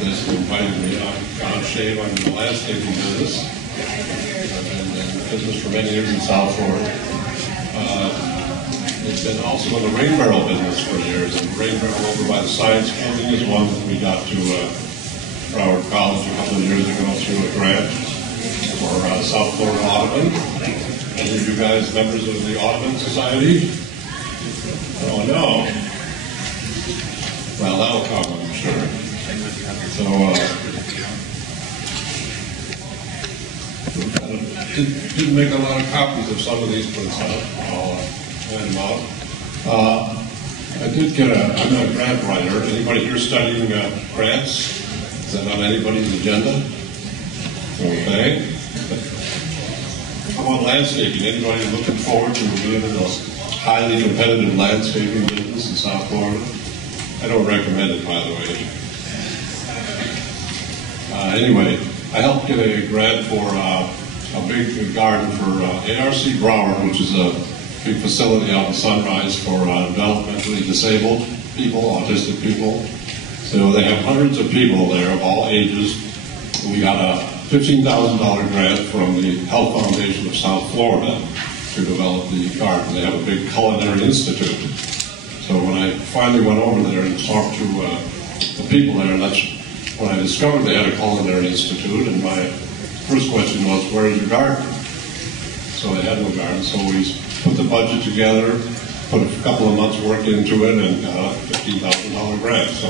this and invited me. I'm John Shave. I'm in the landscaping business. I've been in business for many years in South Florida. It's been also in the rain barrel business for years. And the rain barrel over by the science building is one that we got to Broward College a couple of years ago through a grant for South Florida Audubon. Any of you guys members of the Audubon Society? Oh, no. Well, that'll come, I'm sure. So, didn't make a lot of copies of some of these prints out. I'll hand them out. I did get I'm a grant writer. Anybody here studying grants? Is that on anybody's agenda? Okay. How about landscaping? Anybody looking forward to being in this highly competitive landscaping business in South Florida? I don't recommend it, by the way. Anyway, I helped get a grant for a big garden for ARC Broward, which is a big facility out in Sunrise for developmentally disabled people, autistic people. So they have hundreds of people there of all ages. We got a $15,000 grant from the Health Foundation of South Florida to develop the garden. They have a big culinary institute. So when I finally went over there and talked to the people there, that's when I discovered they had a culinary institute, and my first question was, where is your garden? So they had no garden, so we put the budget together, put a couple of months' work into it, and got a $15,000 grant. So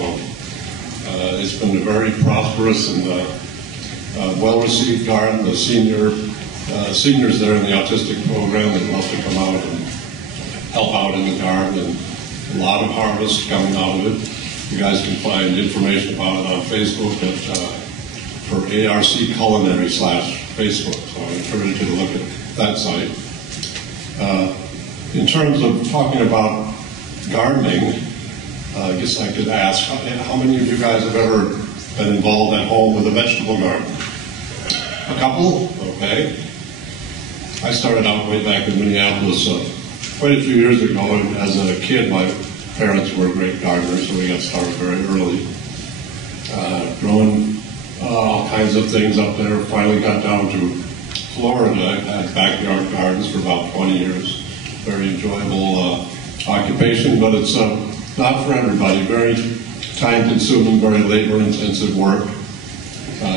it's been a very prosperous and well-received garden. The seniors there in the autistic program that love to come out and help out in the garden, and a lot of harvest coming out of it. You guys can find information about it on Facebook for ARC Culinary /Facebook. So I encourage you to look at that site. In terms of talking about gardening, I guess I could ask, how many of you guys have ever been involved at home with a vegetable garden? A couple? Okay. I started out way back in Minneapolis quite a few years ago, and as a kid, my parents were great gardeners, so we got started very early. Growing all kinds of things up there. Finally got down to Florida. I've had backyard gardens for about 20 years. Very enjoyable occupation, but it's not for everybody. Very time-consuming, very labor-intensive work.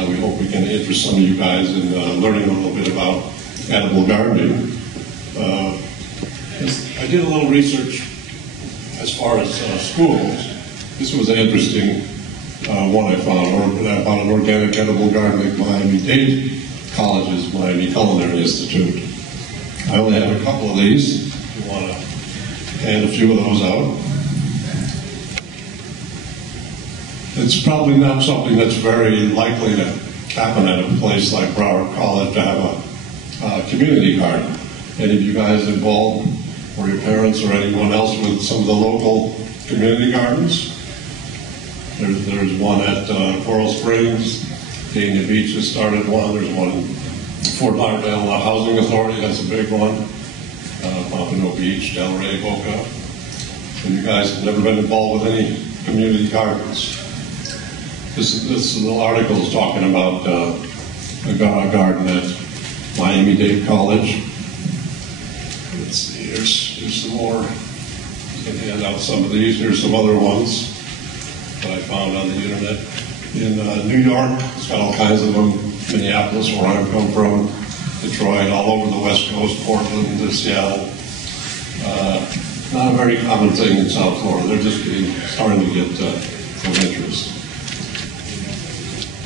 We hope we can interest some of you guys in learning a little bit about edible gardening. I did a little research as far as schools. This was an interesting one I found about an organic edible garden at Miami-Dade College's Miami Culinary Institute. I only have a couple of these. If you want to hand a few of those out. It's probably not something that's very likely to happen at a place like Broward College to have a community garden. Any of you guys involved, or your parents or anyone else, with some of the local community gardens? There's one at Coral Springs. Dania Beach has started one. There's one in Fort Lauderdale Housing Authority has a big one. Pompano Beach, Delray, Boca. And you guys have never been involved with any community gardens. This little article is talking about a garden at Miami-Dade College. Let's see, here's some more. I can hand out some of these. Here's some other ones that I found on the internet. In New York, it's got all kinds of them. Minneapolis, where I come from, Detroit, all over the West Coast, Portland, Seattle. Not a very common thing in South Florida. They're just starting to get some interest.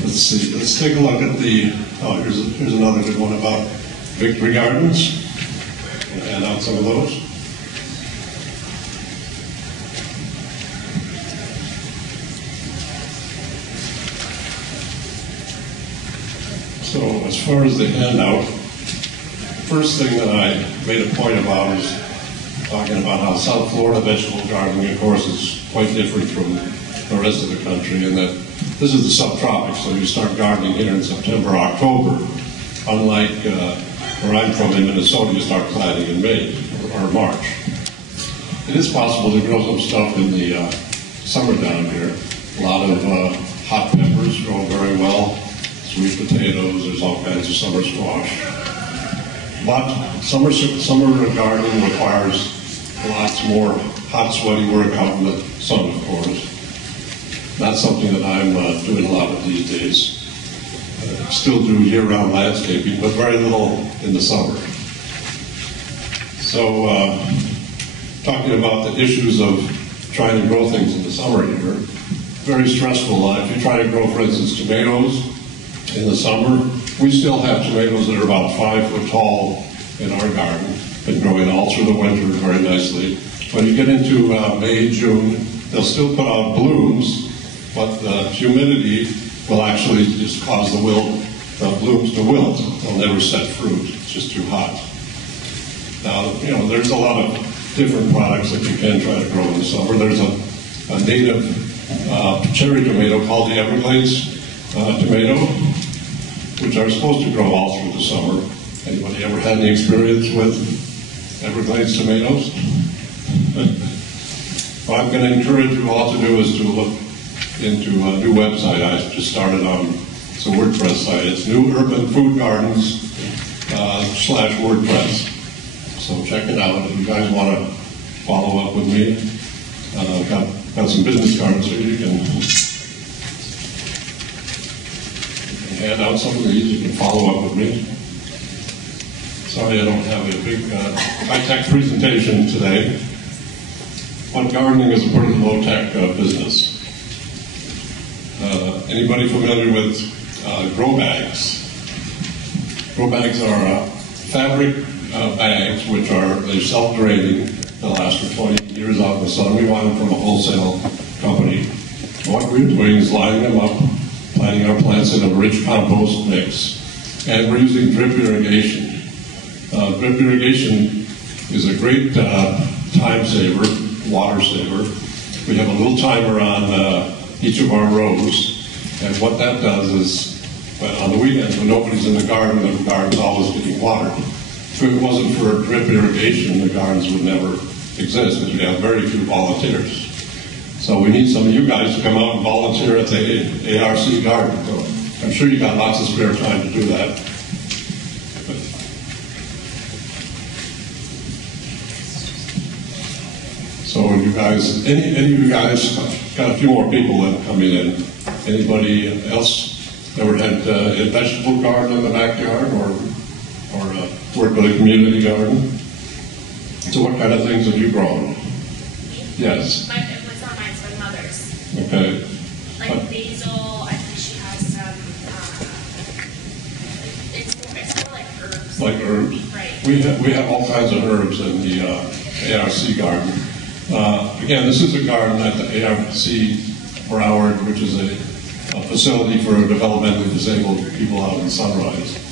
Let's see. Let's take a look at the. Oh, here's another good one about Victory Gardens. I'll hand out some of those. So as far as the handout, first thing that I made a point about is talking about how South Florida vegetable gardening, of course, is quite different from the rest of the country, and that this is the subtropics, so you start gardening here in September, October. Unlike where I'm from in Minnesota, you start planting in May or March. It is possible to grow some stuff in the summer down here. A lot of hot peppers, sweet potatoes, there's all kinds of summer squash. But summer gardening requires lots more hot, sweaty work out in the sun, of course. Not something that I'm doing a lot of these days. Still do year-round landscaping, but very little in the summer. So, talking about the issues of trying to grow things in the summer here, very stressful. If you try to grow, for instance, tomatoes in the summer, we still have tomatoes that are about 5 foot tall in our garden, been growing all through the winter very nicely. When you get into May, June, they'll still put out blooms, but the humidity will actually just cause the blooms to wilt. They'll never set fruit. It's just too hot. Now, there's a lot of different products that you can try to grow in the summer. There's a native cherry tomato called the Everglades tomato, which are supposed to grow all through the summer. Anybody ever had any experience with Everglades tomatoes? What I'm going to encourage you all to do is to look into a new website I just started on. It's a WordPress site. It's New Urban Food Gardens /WordPress. So check it out if you guys want to follow up with me. Got some business cards here. You can hand out some of these. You can follow up with me. Sorry I don't have a big high-tech presentation today, but gardening is a pretty low-tech business. Anybody familiar with grow bags? Grow bags are fabric bags which they're self-draining. They'll last for 20 years out in the sun. We want them from a wholesale company. What we're doing is lining them up, planting our plants in a rich compost mix, and we're using drip irrigation. Drip irrigation is a great time saver, water saver. We have a little timer on each of our rows, and what that does is, on the weekends when nobody's in the garden's always getting watered. If it wasn't for drip irrigation, the gardens would never exist, because we have very few volunteers. So we need some of you guys to come out and volunteer at the ARC garden. So I'm sure you got lots of spare time to do that. So you guys, any of you guys, got a few more people that are coming in. Anybody else ever had a vegetable garden in the backyard or worked with a community garden? So what kind of things have you grown? Yes. It was not mine, it's my mother's. Okay. Like basil, I think she has some, it's more like herbs. Like herbs? Right. We have all kinds of herbs in the ARC garden. Again, this is a garden at the ARC Broward, which is a facility for developmentally disabled people out in Sunrise.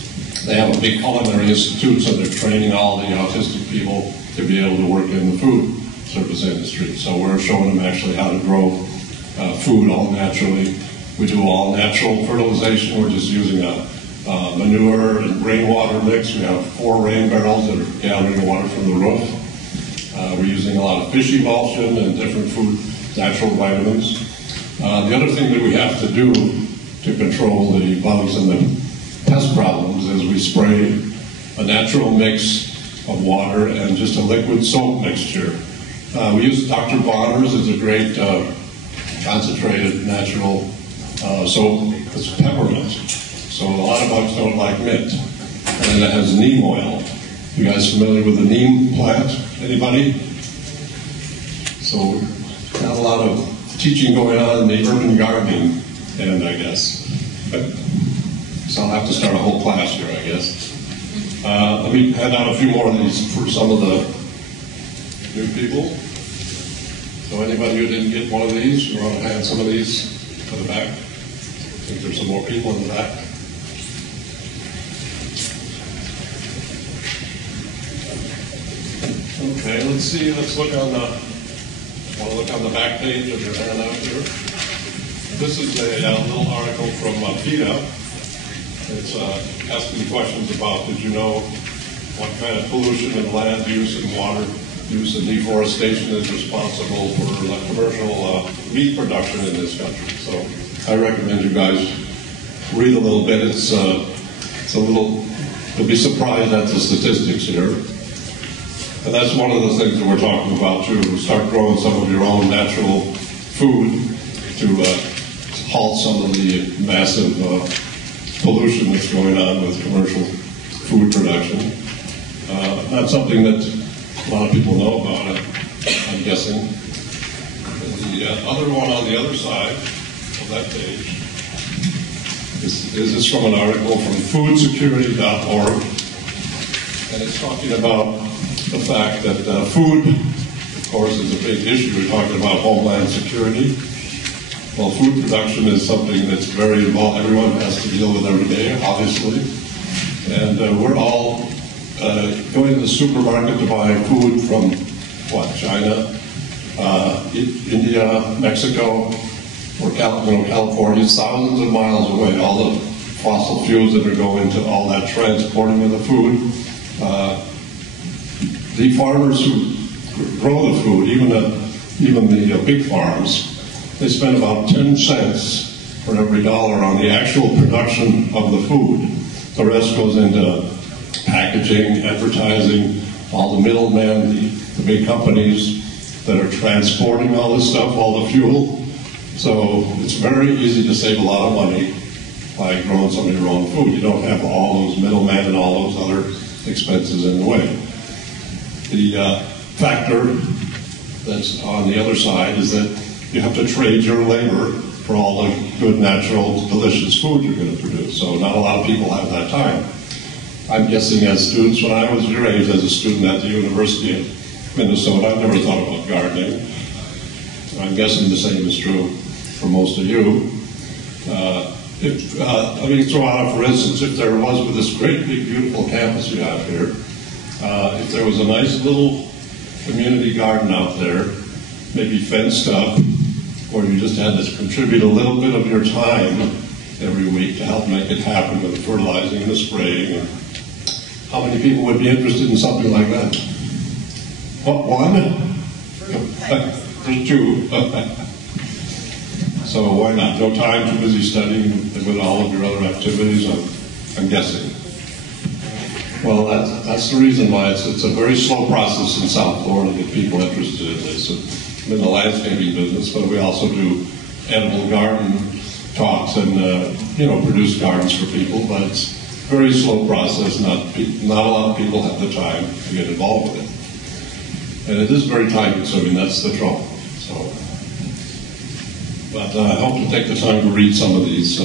They have a big culinary institute, so they're training all the autistic people to be able to work in the food service industry. So we're showing them actually how to grow food all naturally. We do all natural fertilization. We're just using a manure and rainwater mix. We have 4 rain barrels that are gathering water from the roof. We're using a lot of fish emulsion and different food, natural vitamins. The other thing that we have to do to control the bugs and the pest problems is we spray a natural mix of water and just a liquid soap mixture. We use Dr. Bonner's. It's a great concentrated natural soap. It's peppermint. So a lot of bugs don't like mint. And it has neem oil. You guys familiar with the neem plant? Anybody? So got a lot of teaching going on in the urban gardening end, I guess. So I'll have to start a whole class here, I guess. Let me hand out a few more of these for some of the new people. So anybody who didn't get one of these, you want to hand some of these to the back? I think there's some more people in the back. Okay, let's see. Let's look on the back page of your handout here. This is a little article from PETA. It's asking questions about, did you know what kind of pollution and land use and water use and deforestation is responsible for the commercial meat production in this country? So I recommend you guys read a little bit. It's a little, you'll be surprised at the statistics here. And that's one of the things that we're talking about too. Start growing some of your own natural food to halt some of the massive pollution that's going on with commercial food production. Not something that a lot of people know about, I'm guessing. And the other one on the other side of that page is this from an article from foodsecurity.org, and it's talking about the fact that food, of course, is a big issue. We're talking about homeland security. Well, food production is something that's very involved. Everyone has to deal with every day, obviously. And we're all going to the supermarket to buy food from, China, India, Mexico, or California, thousands of miles away. All the fossil fuels that are going to all that transporting of the food. The farmers who grow the food, even the big farms, they spend about 10 cents for every dollar on the actual production of the food. The rest goes into packaging, advertising, all the middlemen, the big companies that are transporting all this stuff, all the fuel. So it's very easy to save a lot of money by growing some of your own food. You don't have all those middlemen and all those other expenses in the way. The factor that's on the other side is that you have to trade your labor for all the good, natural, delicious food you're going to produce. So not a lot of people have that time. I'm guessing as students, when I was your age as a student at the University of Minnesota, I never thought about gardening. I'm guessing the same is true for most of you. Let me throw out, for instance, if there was, with this great, big, beautiful campus you have here, if there was a nice little community garden out there, maybe fenced up, or you just had to contribute a little bit of your time every week to help make it happen with the fertilizing and the spraying. And how many people would be interested in something like that? What, one? There's two. So why not? No time, too busy studying with all of your other activities, I'm guessing. Well, that's the reason why it's a very slow process in South Florida to get people interested in this. I'm in the landscaping business, but we also do edible garden talks and produce gardens for people. But it's a very slow process. Not a lot of people have the time to get involved with it, and it is very time consuming. That's the trouble. But I hope to take the time to read some of these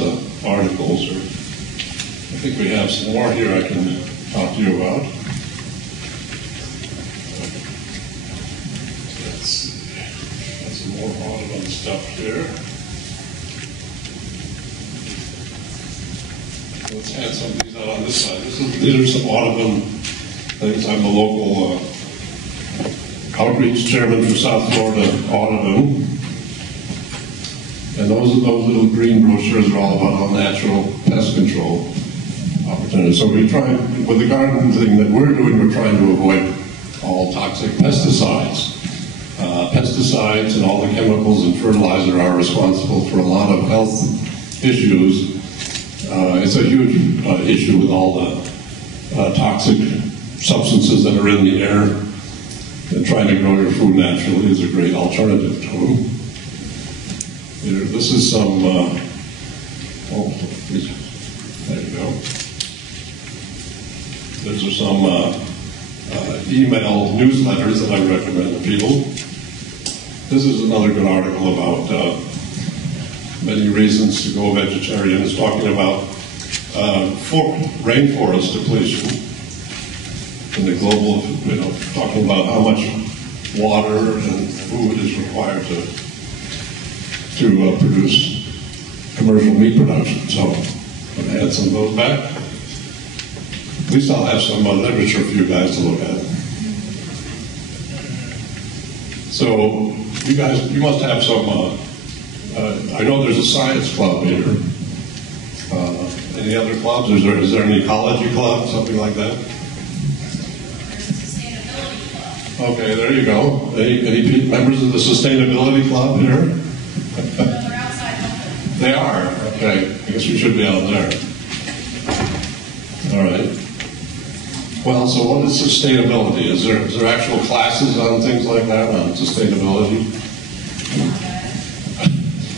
articles. Or I think we have some more here I can talk to you about. Let's see. Got some more Audubon stuff here. Let's add some of these out on this side. These are some Audubon things. I'm the local outreach chairman for South Florida Audubon. And those little green brochures are all about all natural pest control opportunities. So we try, with the garden thing that we're doing, we're trying to avoid all toxic pesticides. Pesticides and all the chemicals and fertilizer are responsible for a lot of health issues. It's a huge issue with all the toxic substances that are in the air. And trying to grow your food naturally is a great alternative to them. This is some, there you go. These are some email newsletters that I recommend to people. This is another good article about many reasons to go vegetarian. It's talking about rainforest depletion in the global, talking about how much water and food is required to produce commercial meat production. So I'm going to add some of those back. At least I'll have some literature for you guys to look at. So you guys, you must have some, I know there's a science club here. Any other clubs? Is there an ecology club, something like that? Okay, there you go. Any members of the sustainability club here? They are, okay. I guess we should be out there. All right. Well, so what is sustainability? Is there actual classes on things like that, on sustainability?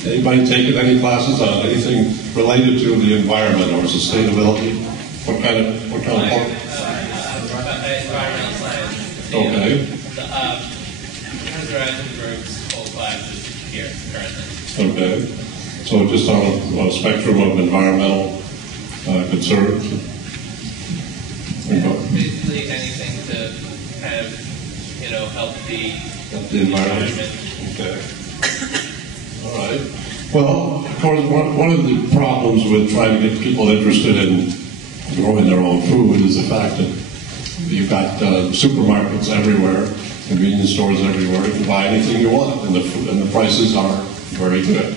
Anybody taken any classes on anything related to the environment or sustainability? What kind of environmental science. Okay. Heisenberg's whole class is here currently. Okay. So just on a spectrum of environmental concerns? Basically anything to kind of, help the environment. Okay. All right. Well, of course, one of the problems with trying to get people interested in growing their own food is the fact that you've got supermarkets everywhere, convenience stores everywhere. You can buy anything you want, and the prices are very good.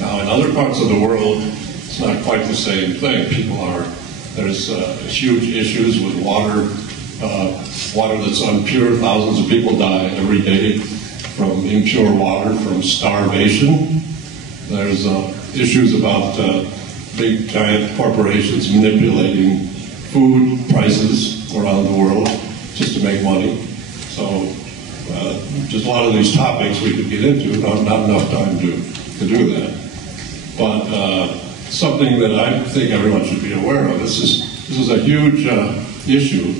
Now, in other parts of the world, it's not quite the same thing. There's huge issues with water, water that's impure. Thousands of people die every day from impure water, from starvation. There's issues about big, giant corporations manipulating food prices around the world just to make money. So just a lot of these topics we could get into, not enough time to do that. But something that I think everyone should be aware of, this is a huge issue,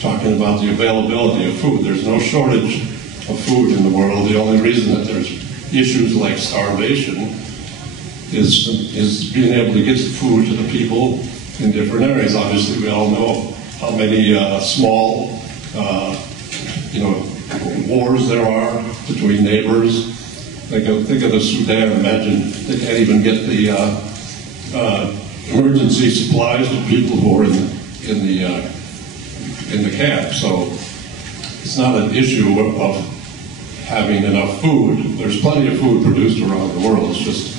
talking about the availability of food. There's no shortage of food in the world. The only reason that there's issues like starvation is being able to get food to the people in different areas. Obviously, we all know how many small, wars there are between neighbors. Think of the Sudan. Imagine they can't even get the emergency supplies to people who are in the camp. So it's not an issue of having enough food. There's plenty of food produced around the world. It's just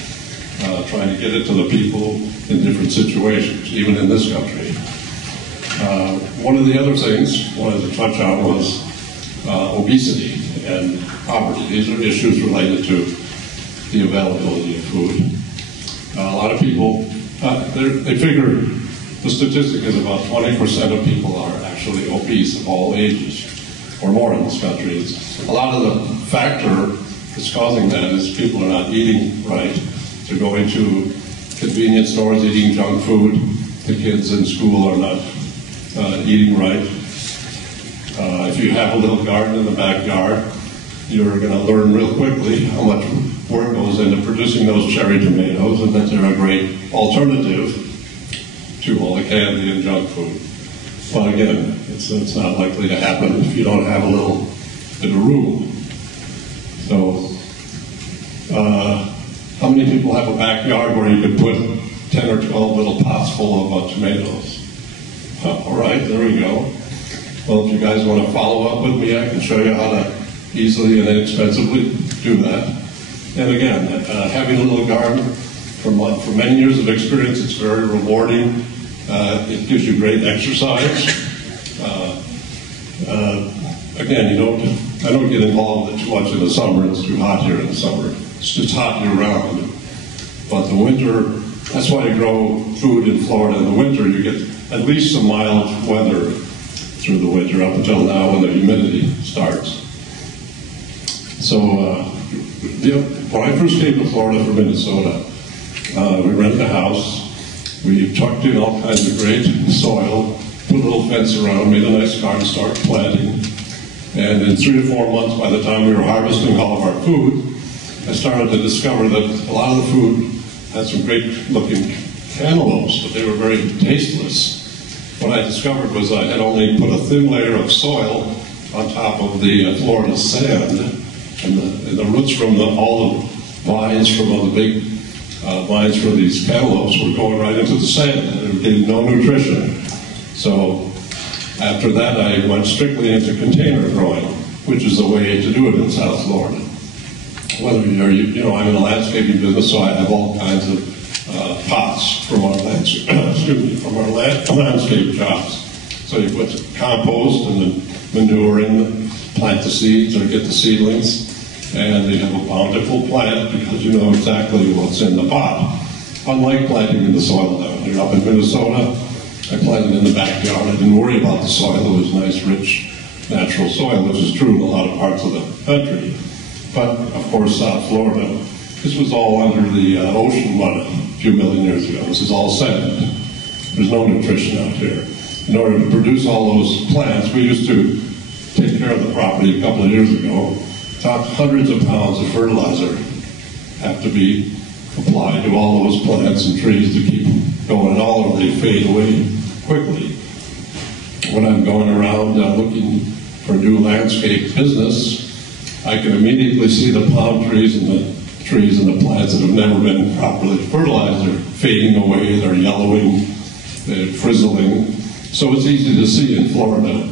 trying to get it to the people in different situations, even in this country. One of the other things I wanted to touch on was obesity and poverty. These are issues related to the availability of food. A lot of people, they figure the statistic is about 20% of people are actually obese of all ages or more in this country. A lot of the factor that's causing that is people are not eating right. They're going to convenience stores eating junk food. The kids in school are not eating right. If you have a little garden in the backyard, you're going to learn real quickly how much work goes into producing those cherry tomatoes, and that they're a great alternative to all the candy and junk food. But again, it's not likely to happen if you don't have a little bit of room. So, how many people have a backyard where you could put 10 or 12 little pots full of tomatoes? All right, there we go. Well, if you guys want to follow up with me, I can show you how to easily and inexpensively do that. And again, having a little garden, from many years of experience, it's very rewarding. It gives you great exercise. Again, I don't get involved too much in the summer. It's too hot here in the summer. It's just hot year round. But the winter, that's why you grow food in Florida. In the winter, you get at least some mild weather through the winter up until now when the humidity starts. So when I first came to Florida from Minnesota, we rented a house. We tucked in all kinds of great soil, put a little fence around, made a nice garden, started planting. And in 3 to 4 months, by the time we were harvesting all of our food, I started to discover that a lot of the food had some great looking cantaloupes, but they were very tasteless. What I discovered was I had only put a thin layer of soil on top of the Florida sand, and the roots from all the vines from all the big vines for these cantaloupes were going right into the sand, and they were getting no nutrition. So after that, I went strictly into container growing, which is the way to do it in South Florida. Whether you're, I'm in the landscaping business, so I have all kinds of pots from our landscape jobs. So you put compost and then manure in, plant the seeds or get the seedlings, and they have a bountiful plant because you know exactly what's in the pot. Unlike planting in the soil down here up in Minnesota, I planted in the backyard. I didn't worry about the soil. It was nice, rich, natural soil, which is true in a lot of parts of the country. But, of course, South Florida, this was all under the ocean mud a few million years ago. This is all sand. There's no nutrition out here. In order to produce all those plants, we used to take care of the property a couple of years ago. Hundreds of pounds of fertilizer have to be applied to all those plants and trees to keep going at all, or they fade away quickly. When I'm going around looking for a new landscape business, I can immediately see the palm trees and the plants that have never been properly fertilized. They're fading away, they're yellowing, they're frizzling. So it's easy to see in Florida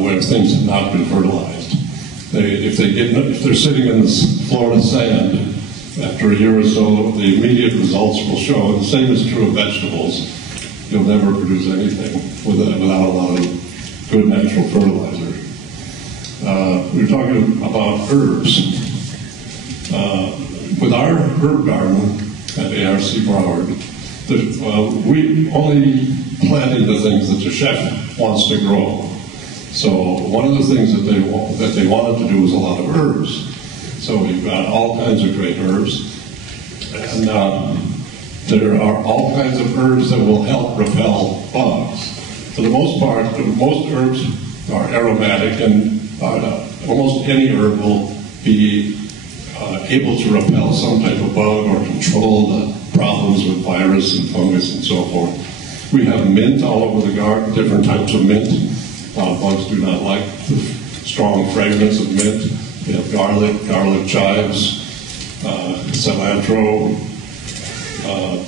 where things have not been fertilized. If they're sitting in the Florida sand, after a year or so, the immediate results will show. And the same is true of vegetables. You'll never produce anything without a lot of good natural fertilizer. We're talking about herbs. With our herb garden at ARC Broward, we only planted the things that the chef wants to grow. So one of the things that they wanted to do was a lot of herbs. So we've got all kinds of great herbs, and there are all kinds of herbs that will help repel bugs. For the most part, most herbs are aromatic, and almost any herb will be able to repel some type of bug or control the problems with virus and fungus and so forth. We have mint all over the garden, different types of mint. Bugs do not like the strong fragrance of mint. We have garlic chives, cilantro,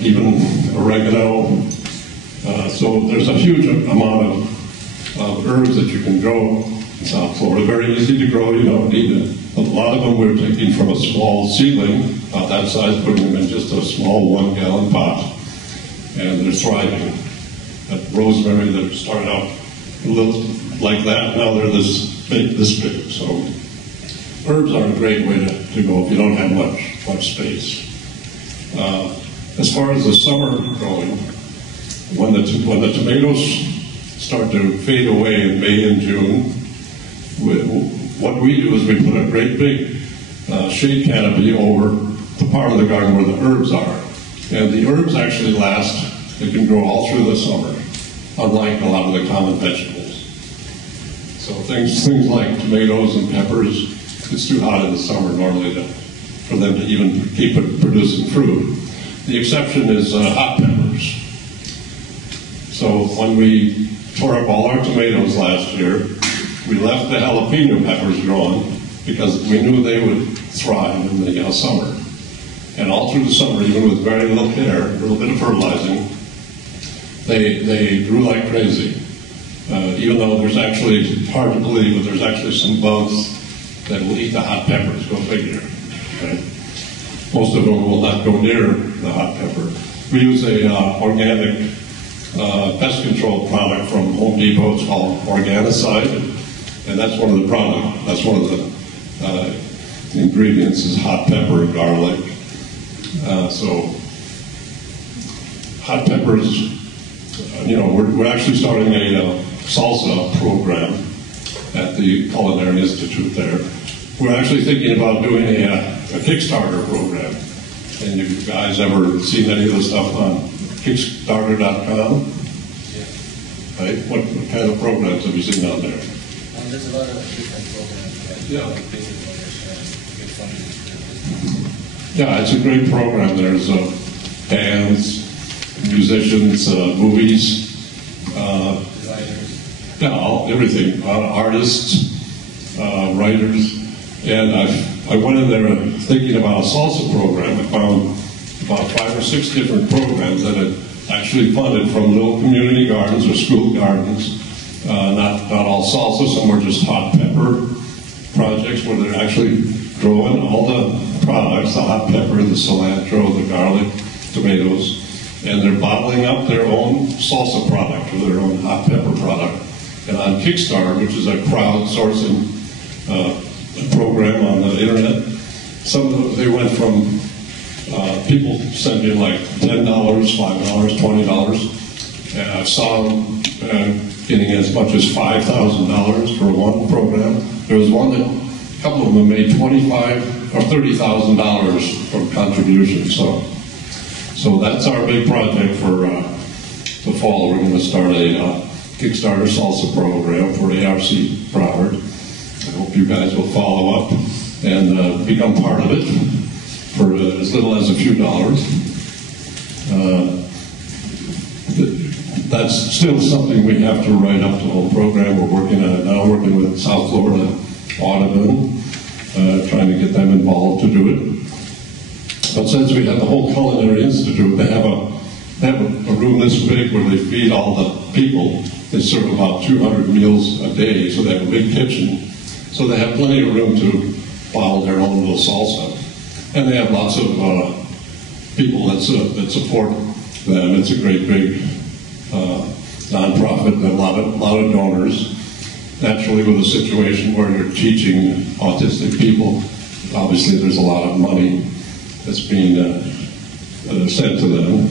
even oregano. So there's a huge amount of herbs that you can grow in South Florida. Very easy to grow. You don't need a lot of them we're taking from a small seedling, about that size, putting them in just a small 1-gallon pot, and they're thriving. That rosemary that started out a little like that, now they're this big. So herbs are a great way to go if you don't have much space. As far as the summer growing, when the tomatoes start to fade away in May and June, what we do is we put a great big shade canopy over the part of the garden where the herbs are. And the herbs actually last, they can grow all through the summer, unlike a lot of the common vegetables. So things like tomatoes and peppers, it's too hot in the summer normally for them to even keep producing fruit. The exception is hot peppers. So when we tore up all our tomatoes last year, we left the jalapeno peppers growing because we knew they would thrive in the summer. And all through the summer, even with very little care, a little bit of fertilizing, they grew like crazy. Even though there's actually, it's hard to believe, but there's actually some bugs that will eat the hot peppers, go figure. Right? Most of them will not go near the hot pepper. We use a organic pest control product from Home Depot. It's called Organicide, and that's one of the ingredients is hot pepper and garlic. So hot peppers, we're actually starting a salsa program at the Culinary Institute there. We're actually thinking about doing a Kickstarter program. And have you guys ever seen any of the stuff on Kickstarter.com? Yeah. Right? What kind of programs have you seen out there? There's a lot of different programs. Yeah. Basic ones, Yeah, it's a great program. There's bands, musicians, movies, designers. yeah, everything. Artists, writers. And I went in there thinking about a salsa program. I found about 5 or 6 different programs that had actually funded from little community gardens or school gardens. Not all salsa, some were just hot pepper projects where they're actually growing all the products, the hot pepper, the cilantro, the garlic, tomatoes, and they're bottling up their own salsa product or their own hot pepper product. And on Kickstarter, which is a crowdsourcing program on the internet. Some of them, they went from people sent in like $10, $5, $20, and I saw them getting as much as $5,000 for one program. There was one that a couple of them made $25,000 or $30,000 from contributions. So that's our big project for the fall. We're going to start a Kickstarter salsa program for ARC Broward. I hope you guys will follow up and become part of it for as little as a few dollars. That's still something we have to write up the whole program. We're working on it now, working with South Florida Audubon, trying to get them involved to do it. But since we have the whole Culinary Institute, they have a room this big where they feed all the people. They serve about 200 meals a day, so they have a big kitchen. So they have plenty of room to bottle their own little salsa. And they have lots of people that support them. It's a great big nonprofit and a lot of donors. Naturally, with a situation where you're teaching autistic people, obviously there's a lot of money that's being sent to them.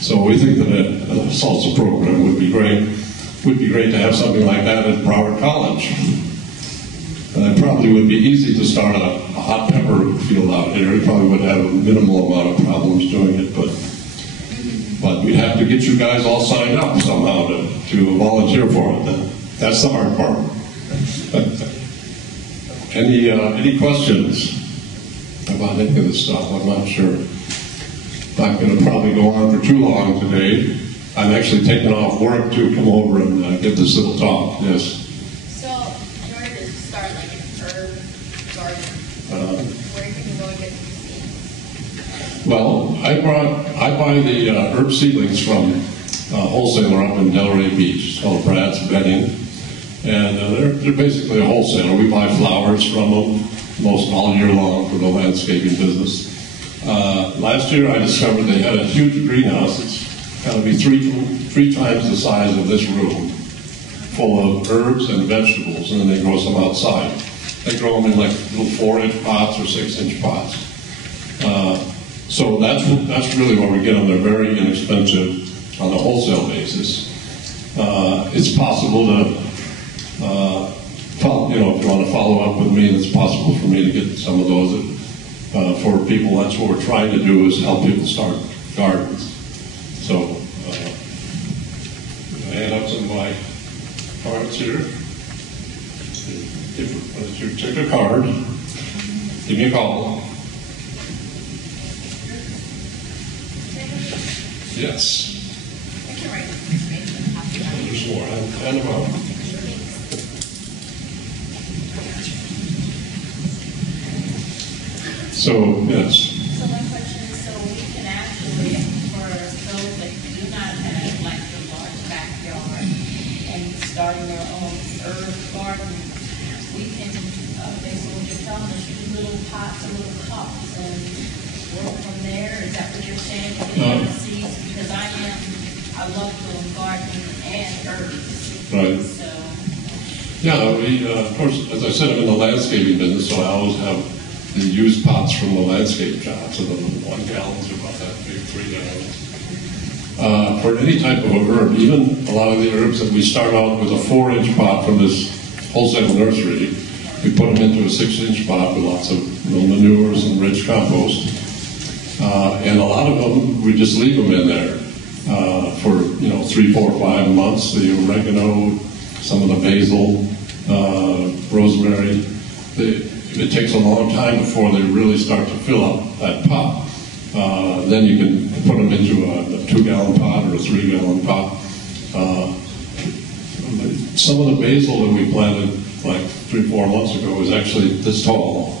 So we think that a salsa program would be great. Would be great to have something like that at Broward College. It probably would be easy to start a hot pepper field out here. It probably would have a minimal amount of problems doing it, but we'd have to get you guys all signed up somehow to volunteer for it. That's the hard part. Any questions about any of this stuff? I'm not sure. Not going to probably go on for too long today. I'm actually taking off work to come over and give this little talk. Yes. So, in order to start like an herb garden, where can you go and get these seeds? Well, I buy the herb seedlings from a wholesaler up in Delray Beach. It's called Brad's Bedding, and they're basically a wholesaler. We buy flowers from them most all year long for the landscaping business. Last year, I discovered they had a huge greenhouse. It's got to be three times the size of this room, full of herbs and vegetables, and then they grow some outside. They grow them in like little 4-inch pots or 6-inch pots. So that's really what we get them. They're very inexpensive on a wholesale basis. It's possible to, if you want to follow up with me, it's possible for me to get some of those for people. That's what we're trying to do, is help people start gardens. So I hand out some of my cards here. If you take a card, give me a call. Yes. I can write it. There's more. Hand them out. So, yes. So my question is, so we can actually, for those that do not have like a large backyard and starting their own herb garden, we can basically what you're telling us, use little pots or little cups and work from there. Is that what you're saying? Seeds? Because I love doing gardening and herbs. Right. So. Yeah, we, of course, as I said, I'm in the landscaping business, so I always have the used pots from the landscape jobs, so the 1 gallons are about that big, 3 gallons. For any type of a herb, even a lot of the herbs that we start out with a 4-inch pot from this wholesale nursery, we put them into a 6-inch pot with lots of manures and rich compost. And a lot of them, we just leave them in there for 3, 4, 5 months. The oregano, some of the basil, rosemary. It takes a long time before they really start to fill up that pot. Then you can put them into a 2-gallon pot or a 3-gallon pot. Some of the basil that we planted like 3-4 months ago was actually this tall.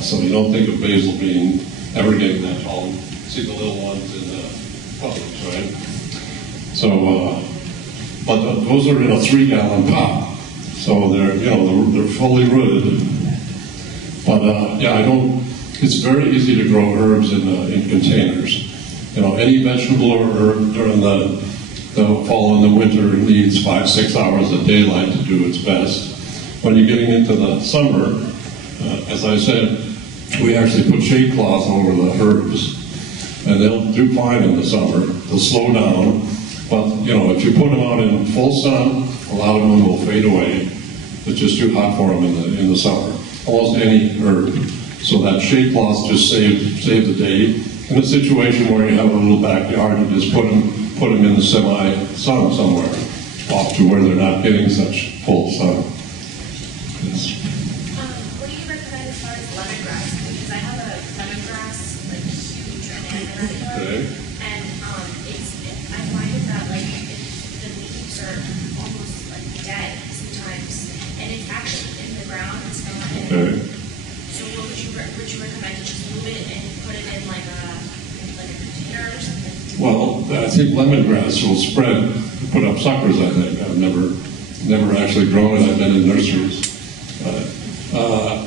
So you don't think of basil being ever getting that tall. You see the little ones in the Publix, right? So, but those are in a 3-gallon pot. So they're fully rooted. But it's very easy to grow herbs in containers. Any vegetable or herb during the fall and the winter needs 5-6 hours of daylight to do its best. When you're getting into the summer, As I said, we actually put shade cloth over the herbs, and they'll do fine in the summer. They'll slow down, but if you put them out in full sun, a lot of them will fade away. It's just too hot for them in the summer. Almost any herb. So that shade cloth just saved the day. In a situation where you have a little backyard, you just put them in the semi-sun somewhere, off to where they're not getting such full sun. Yes. What do you recommend as far as lemongrass? Because I have a lemongrass, like huge banana, Okay. and I find it that the leaves are almost like dead sometimes, and it's actually in the ground. It's not. Okay. So what would you recommend? To just move it and put it in like a container or something? Well, I think lemongrass will spread, put up suckers, I think. I've never actually grown it. I've been in nurseries.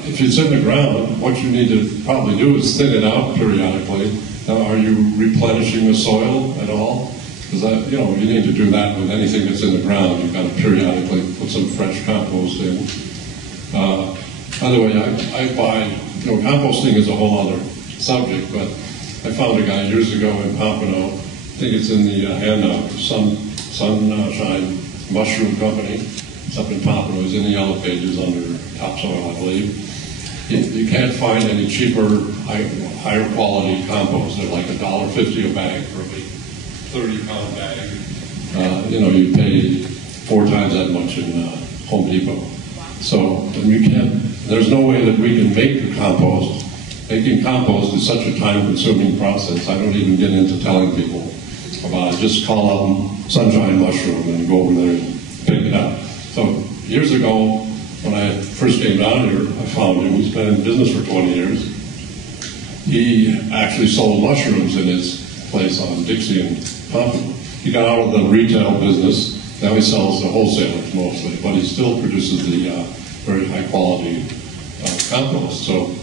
If it's in the ground, what you need to probably do is thin it out periodically. Now, are you replenishing the soil at all? Because you need to do that with anything that's in the ground. You've got to periodically put some fresh compost in. By the way, I buy, composting is a whole other subject, but I found a guy years ago in Pompano, I think it's in the handout, Sunshine Mushroom Company. It's up in Pompano. It's in the yellow pages under topsoil, I believe. You can't find any cheaper, higher quality compost. They're like $1.50 a bag for a big 30-pound bag. You pay 4 times that much in Home Depot. So there's no way that we can make the compost. Making compost is such a time-consuming process. I don't even get into telling people about it. Just call up Sunshine Mushroom and go over there and pick it up. So years ago, when I first came down here, I found him. He's been in business for 20 years. He actually sold mushrooms in his place on Dixie and Pompano. He got out of the retail business. Now he sells to wholesalers mostly, but he still produces the very high-quality compost. So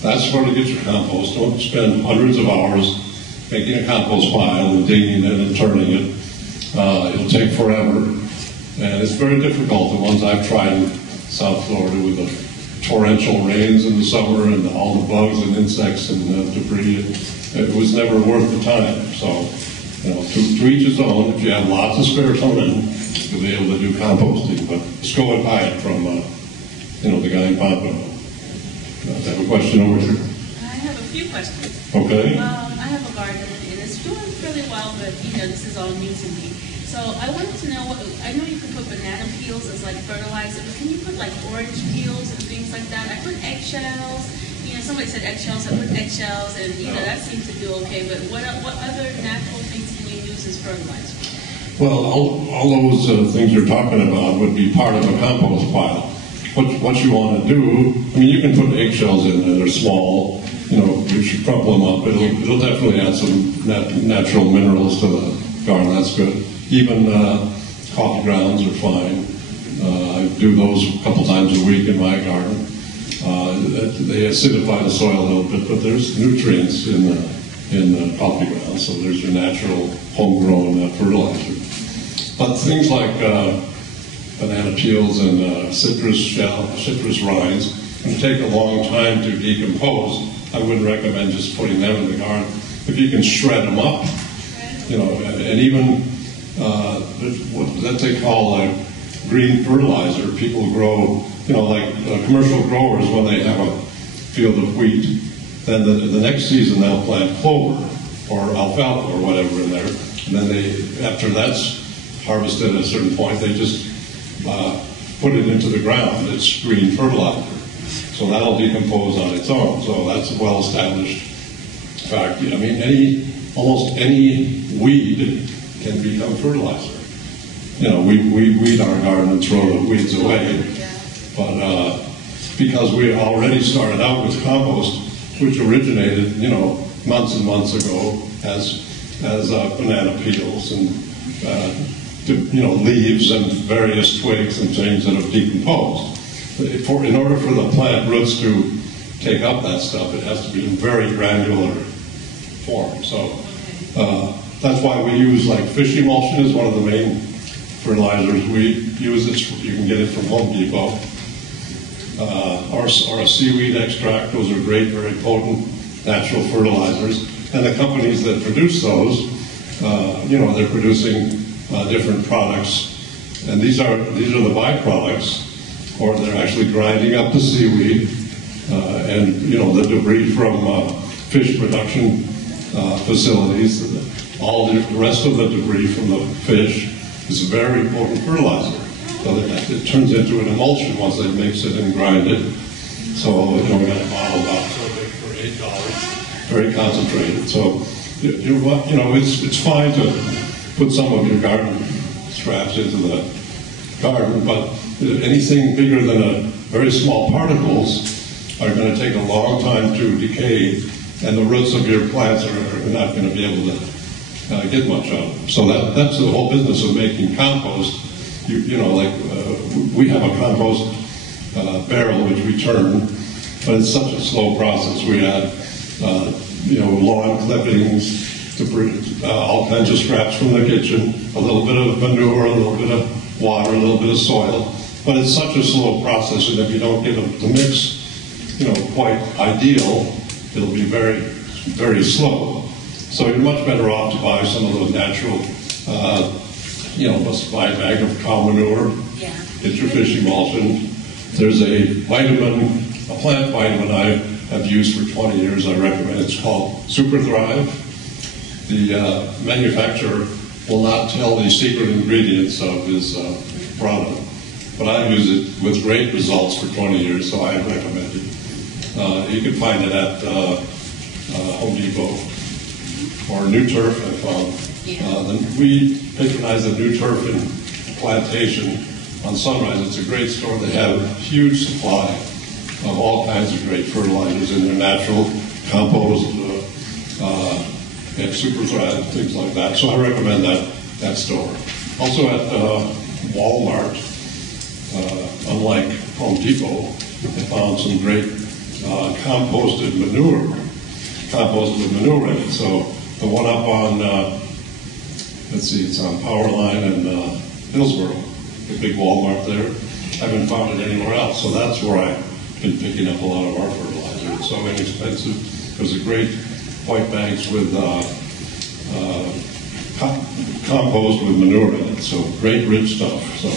that's where to get your compost. Don't spend hundreds of hours making a compost pile and digging it and turning it. It'll take forever. And it's very difficult. The ones I've tried in South Florida with the torrential rains in the summer and all the bugs and insects and debris, it was never worth the time. So, to each his own. If you have lots of spare time, you'll be able to do composting. But just go and buy it from, the guy in Pompano. I have a question over here. I have a few questions. Okay. I have a garden, and it's doing really well, but this is all new to me. So I wanted to know, I know you can put banana peels as like fertilizer, but can you put like orange peels and things like that? I put eggshells. Somebody said eggshells. I put eggshells, and that seems to do okay. But what other natural things can you use as fertilizer? Well, all those things you're talking about would be part of a compost pile. What you want to do, you can put eggshells in there. They're small. You should crumple them up. It'll definitely add some natural minerals to the garden. That's good. Even coffee grounds are fine. I do those a couple times a week in my garden. They acidify the soil a little bit, but there's nutrients in the coffee grounds, so there's your natural homegrown fertilizer. But things like banana peels and citrus rinds can take a long time to decompose. I wouldn't recommend just putting them in the garden. If you can shred them up, and even what they call green fertilizer. People grow, like commercial growers, when they have a field of wheat, then the next season they'll plant clover or alfalfa or whatever in there, and then after that's harvested at a certain point, they just put it into the ground. It's green fertilizer. So that'll decompose on its own. So that's a well-established fact. Almost any weed can become fertilizer. We weed our garden and throw the weeds away. But because we already started out with compost, which originated, months and months ago as banana peels and, leaves and various twigs and things that have decomposed. In order for the plant roots to take up that stuff, it has to be in very granular form. So that's why we use fish emulsion is one of the main fertilizers we use. You can get it from Home Depot. or a seaweed extract. Those are great, very potent natural fertilizers. And the companies that produce those, they're producing different products. And these are the byproducts, or they're actually grinding up the seaweed and the debris from fish production facilities. All the rest of the debris from the fish is a very potent fertilizer. So it turns into an emulsion once they mix it and grind it. So we got a bottle about so big for $8, very concentrated. So it's fine to put some of your garden scraps into the garden, but anything bigger than a very small particles are going to take a long time to decay, and the roots of your plants are not going to be able to get much out of them. So that's the whole business of making compost. We have a compost barrel which we turn, but it's such a slow process. We add lawn clippings, all kinds of scraps from the kitchen, a little bit of manure, a little bit of water, a little bit of soil. But it's such a slow process, and if you don't get the mix, quite ideal, it'll be very, very slow. So you're much better off to buy some of those natural, let's buy a bag of cow manure, get your fish emulsion. There's a plant vitamin I have used for 20 years, I recommend. It's called Super Thrive. The manufacturer will not tell the secret ingredients of his product, but I've used it with great results for 20 years, so I recommend it. You can find it at Home Depot or New Turf, I found. We patronize the New Turf in Plantation on Sunrise. It's a great store. They have a huge supply of all kinds of great fertilizers in their natural compost, and Super Thrive, things like that. So I recommend that store. Also at Walmart, unlike Home Depot, I found some great composted manure in it. So the one up on, it's on Powerline and Hillsborough, the big Walmart there. I haven't found it anywhere else. So that's where I've been picking up a lot of our fertilizer. It's so inexpensive. There's a great white bags with compost with manure in it. So great rich stuff. So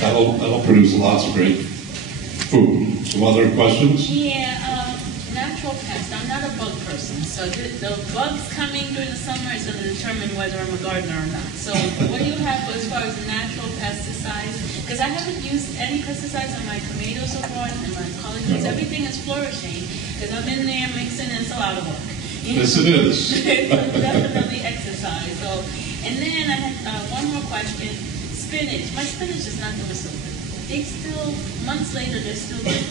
that'll produce lots of great food. Some other questions? Natural pests. I'm not a bug person, so the bugs coming during the summer is going to determine whether I'm a gardener or not. So what do you have as far as natural pesticides? Because I haven't used any pesticides on my tomatoes so far and my collards. Everything is flourishing because I'm in there mixing and it's a lot of work. Yes, it is. Definitely exercise. So, and then I had one more question. Spinach. My spinach is not doing so good. They still, months later, they're still good.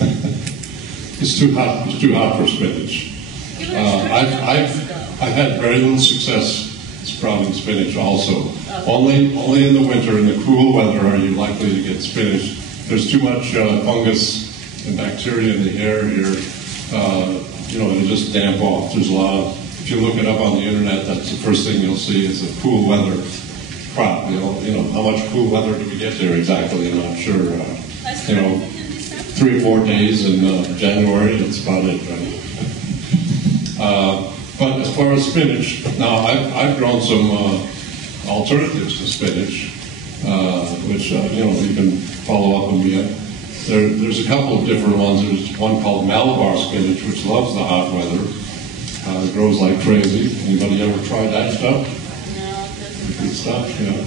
It's too hot. It's too hot for spinach. I've had very little success sprouting spinach. Also, only in the winter, in the cool weather, are you likely to get spinach. There's too much fungus and bacteria in the air here. It'll just damp off. There's a lot of. If you look it up on the internet, that's the first thing you'll see is a cool weather crop. How much cool weather do we get there exactly? I'm not sure. 3 or 4 days in January, that's about it, right? But as far as spinach, now I've grown some alternatives to spinach, which you can follow up on me. There's a couple of different ones. There's one called Malabar Spinach, which loves the hot weather. It grows like crazy. Anybody ever tried that stuff? No. Good stuff, yeah.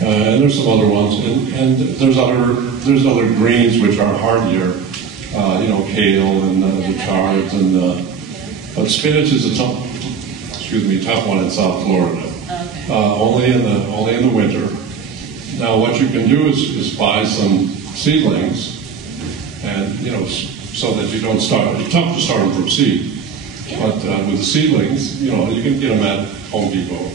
And there's some other ones, and there's other greens which are hardier, kale and the chards, but spinach is a tough one in South Florida. Okay. Only in the winter. Now, what you can do is buy some seedlings, and so that you don't start. It's tough to start them from seed, but with the seedlings, you can get them at Home Depot.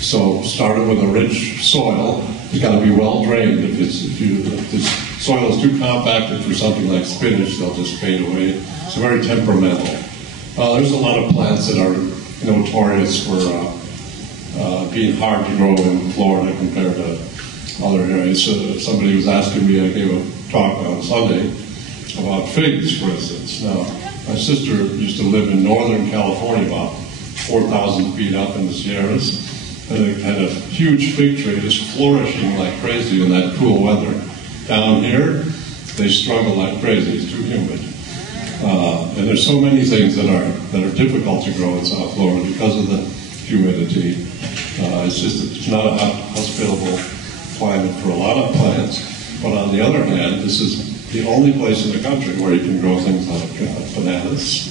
So start it with a rich soil. It's got to be well drained. If the soil is too compacted for something like spinach, they'll just fade away. It's very temperamental. There's a lot of plants that are notorious for being hard to grow in Florida compared to other areas. So somebody was asking me, I gave a talk on Sunday about figs, for instance. Now, my sister used to live in Northern California, about 4,000 feet up in the Sierras, and they had a huge fig tree just flourishing like crazy in that cool weather. Down here, they struggle like crazy. It's too humid. And there's so many things that are difficult to grow in South Florida because of the humidity. It's not a hospitable climate for a lot of plants. But on the other hand, this is the only place in the country where you can grow things like bananas.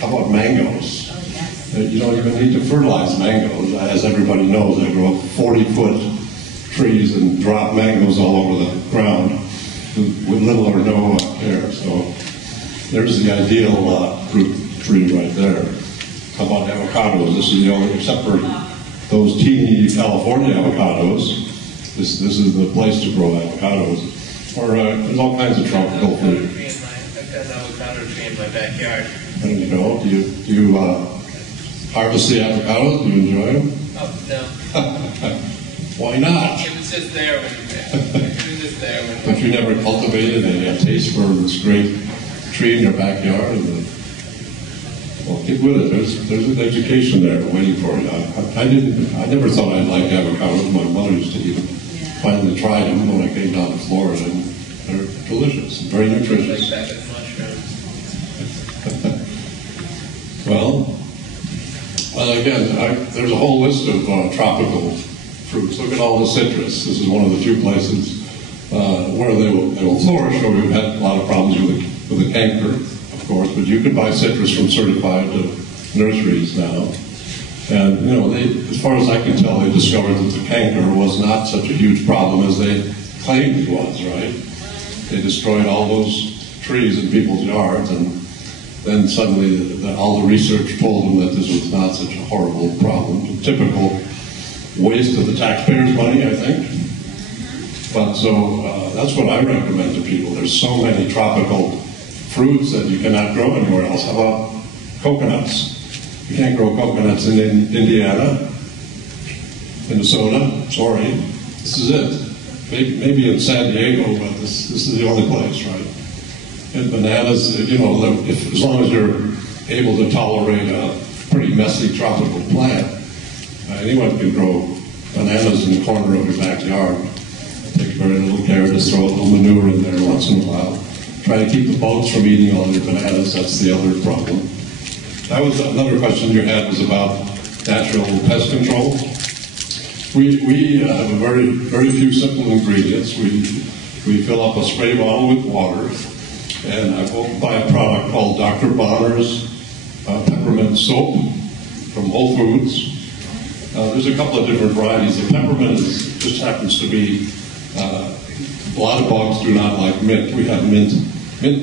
How about mangoes? You don't even need to fertilize mangoes. As everybody knows, they grow 40-foot trees and drop mangoes all over the ground with little or no care. So there's the ideal fruit tree right there. How about avocados? This is the only, except for those teeny California avocados, this is the place to grow avocados. Or there's all kinds of tropical fruit. I've got an avocado tree in my backyard. There you go. Do you harvest the avocados? Do you enjoy them? Oh, no. Why not? It was just there when But you never cultivated a taste for this great tree in your backyard? Well, get with it. There's an education there waiting for you. I never thought I'd like avocados. My mother used to eat them. Finally tried them when I came down to Florida, and they're delicious, very nutritious. like that with mushrooms. Well, again, there's a whole list of tropical fruits. Look at all the citrus. This is one of the few places where they will flourish. So we've had a lot of problems with the canker, of course, but you can buy citrus from certified nurseries now. And, you know, as far as I can tell, they discovered that the canker was not such a huge problem as they claimed it was, right? They destroyed all those trees in people's yards, and then suddenly all the research told them that this was not such a horrible problem. A typical waste of the taxpayers' money, I think. But so that's what I recommend to people. There's so many tropical fruits that you cannot grow anywhere else. How about coconuts? You can't grow coconuts in Indiana, Minnesota, sorry. This is it. Maybe in San Diego, but this is the only place, right? And bananas, you know, as long as you're able to tolerate a pretty messy tropical plant, anyone can grow bananas in the corner of your backyard. Take very little care, just throw a little manure in there once in a while. Try to keep the bugs from eating all your bananas, that's the other problem. That was another question you had, was about natural pest control. We have a very few simple ingredients. We fill up a spray bottle with water, and I will buy a product called Dr. Bonner's peppermint soap from Whole Foods. There's a couple of different varieties. The peppermint just happens to be, a lot of bugs do not like mint. We have mint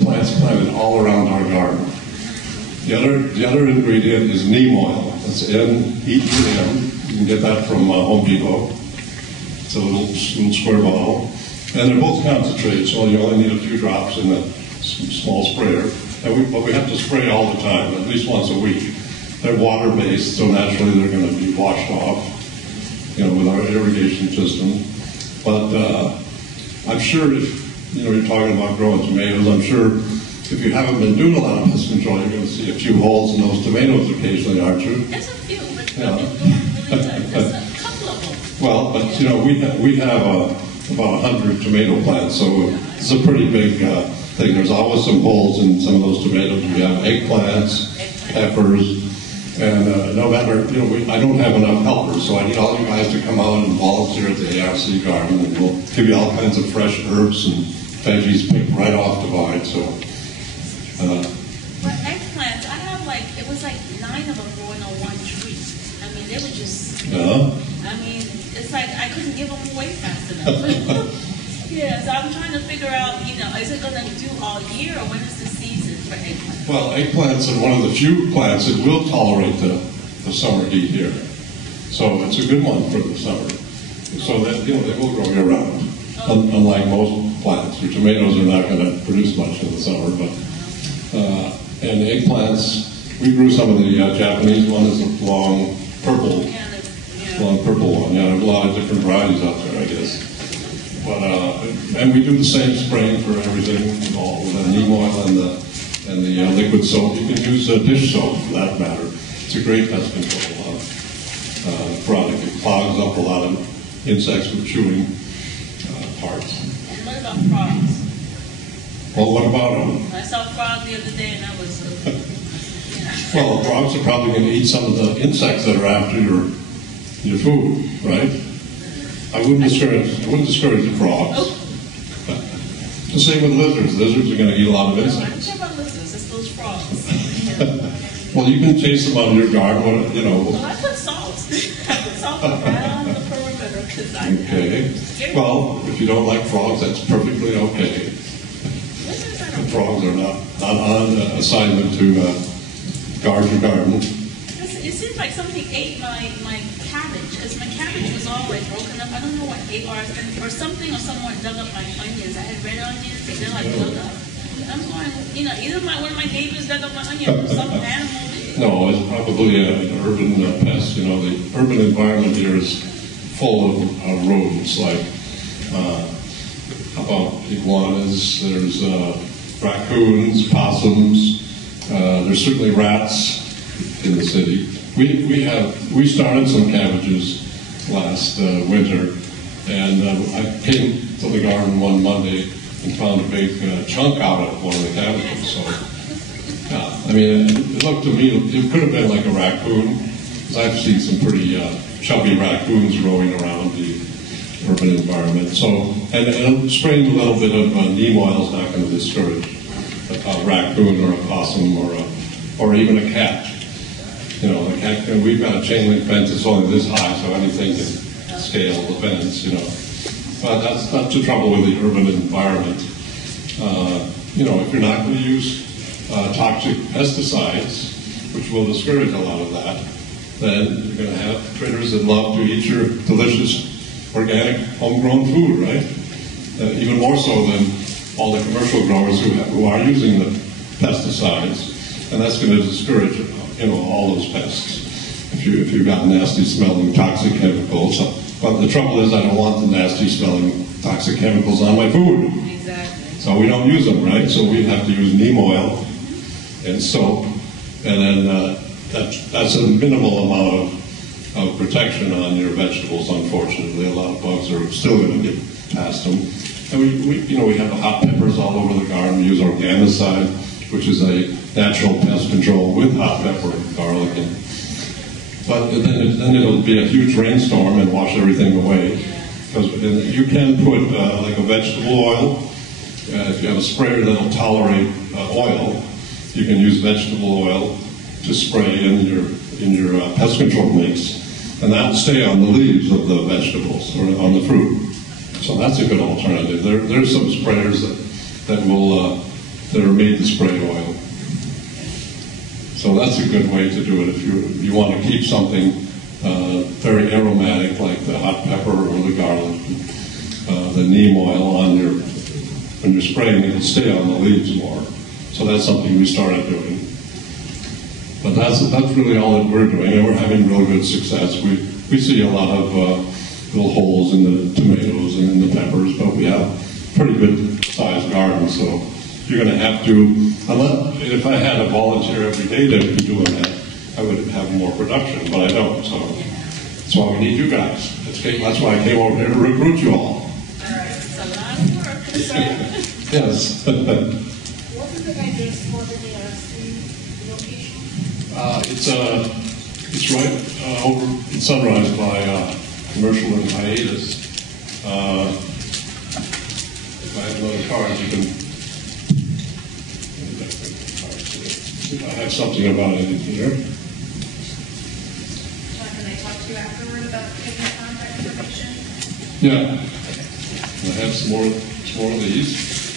plants planted all around our garden. The other ingredient is neem oil. That's N-E-E-M. You can get that from Home Depot. It's a little square bottle. And they're both concentrated, so you only need a few drops in a small sprayer. But we have to spray all the time, at least once a week. They're water-based, so naturally they're going to be washed off, you know, with our irrigation system. But I'm sure if, you know, you're talking about growing tomatoes, I'm sure if you haven't been doing a lot of pest control, you're going to see a few holes in those tomatoes occasionally, aren't you? There's a few, but Yeah. there's a couple of them. Well, but you know, we have about 100 tomato plants, so it's a pretty big thing. There's always some holes in some of those tomatoes. We have eggplants, peppers, and no matter, you know, I don't have enough helpers, so I need all you guys to come out and volunteer at the ARC garden, and we'll give you all kinds of fresh herbs and veggies picked right off the vine. So. But eggplants, I have it was 9 of them growing on one tree. I mean, they were just, I mean, it's like I couldn't give them away fast enough. Yeah, so I'm trying to figure out, you know, is it going to do all year, or when is the season for eggplants? Well, eggplants are one of the few plants that will tolerate the summer heat here. So it's a good one for the summer. So that, you know, they will grow year-round. Unlike most plants, your tomatoes are not going to produce much in the summer, but and eggplants, we grew some of the Japanese ones, the long purple one. Yeah, there's a lot of different varieties out there, I guess. But and we do the same spraying for everything, all with the neem oil and the liquid soap. You can use dish soap for that matter. It's a great pest control product. It clogs up a lot of insects with chewing parts. And what about frogs? Well, what about them? I saw a frog the other day, and I was. Well, frogs are probably going to eat some of the insects that are after your food, right? I wouldn't discourage the frogs. Oh. The same with lizards. Lizards are going to eat a lot of I don't insects. care about lizards. It's those frogs. Well, you can chase them out of your garden, you know. Well, I put salt. I put salt around the perimeter because I. Okay. Well, if you don't like frogs, that's perfectly okay. Lizards I The don't. frogs are not on assignment to guard your garden. It seems like something ate my cabbage because my cabbage was all like broken up. I don't know what ate or something or someone dug up my onions. I had red onions and they're like dug up. And I'm going, either one of my neighbors dug up my onions or some animal did. No, it's probably an urban pest. The urban environment here is full of rodents, like how about iguanas, there's raccoons, possums, there's certainly rats in the city. We started some cabbages last winter, and I came to the garden one Monday and found a big chunk out of one of the cabbages. So, yeah, I mean, it looked to me, it could have been like a raccoon, because I've seen some pretty chubby raccoons growing around the urban environment. So, and spraying a little bit of neem oil is not going to discourage a raccoon or a possum or even a cat. The cat, we've got a chain link fence that's only this high, so anything can scale the fence, But that's not the trouble with the urban environment. If you're not going to use toxic pesticides, which will discourage a lot of that, then you're going to have critters that love to eat your delicious organic homegrown food, right? Even more so than all the commercial growers who are using the pesticides, and that's going to discourage all those pests if you've got nasty smelling toxic chemicals. But the trouble is I don't want the nasty smelling toxic chemicals on my food. Exactly. So we don't use them, right? So we have to use neem oil and soap, and then that's a minimal amount of protection on your vegetables. Unfortunately, a lot of bugs are still going to get past them. And we have the hot peppers all over the garden. We use Organicide, which is a natural pest control with hot pepper, garlic, but then it'll be a huge rainstorm and wash everything away. Because you can put like a vegetable oil. If you have a sprayer that'll tolerate oil, you can use vegetable oil to spray in your pest control mix, and that'll stay on the leaves of the vegetables or on the fruit. So that's a good alternative. There's some sprayers that are made to spray oil. So that's a good way to do it if you want to keep something very aromatic like the hot pepper or the garlic, the neem oil when you're spraying, it'll stay on the leaves more. So that's something we started doing. But that's really all that we're doing, and we're having real good success. We see a lot of little holes in the tomatoes and in the peppers, but we have pretty good sized garden, so you're going to have to, if I had a volunteer every day to be doing that, I would have more production, but I don't, so that's why we need you guys. That's why I came over here to recruit you all. All right, it's a lot of work, sir. Yes. What is the address for the location? It's right over in Sunrise by Commercial and Hiatus. If I have another card, you can. I have something about it in here. Can I talk to you afterward about getting the contact information? Yeah. I have some more of these.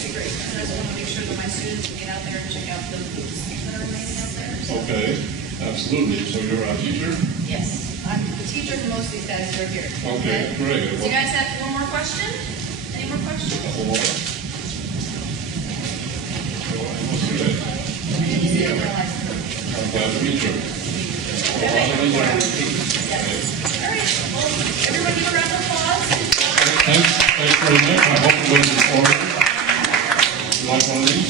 Okay, great. I just want to make sure that my students can get out there and check out the booths that are remaining out there. So. Okay, absolutely. So you're our teacher? Yes, I'm the teacher for most of these guys who are here. Okay, great. Do you guys have one more question? Any more questions? Couple more. I'm glad to meet you. All right, well, everybody give a round of applause. Thanks very much. I hope it was informative. one of these?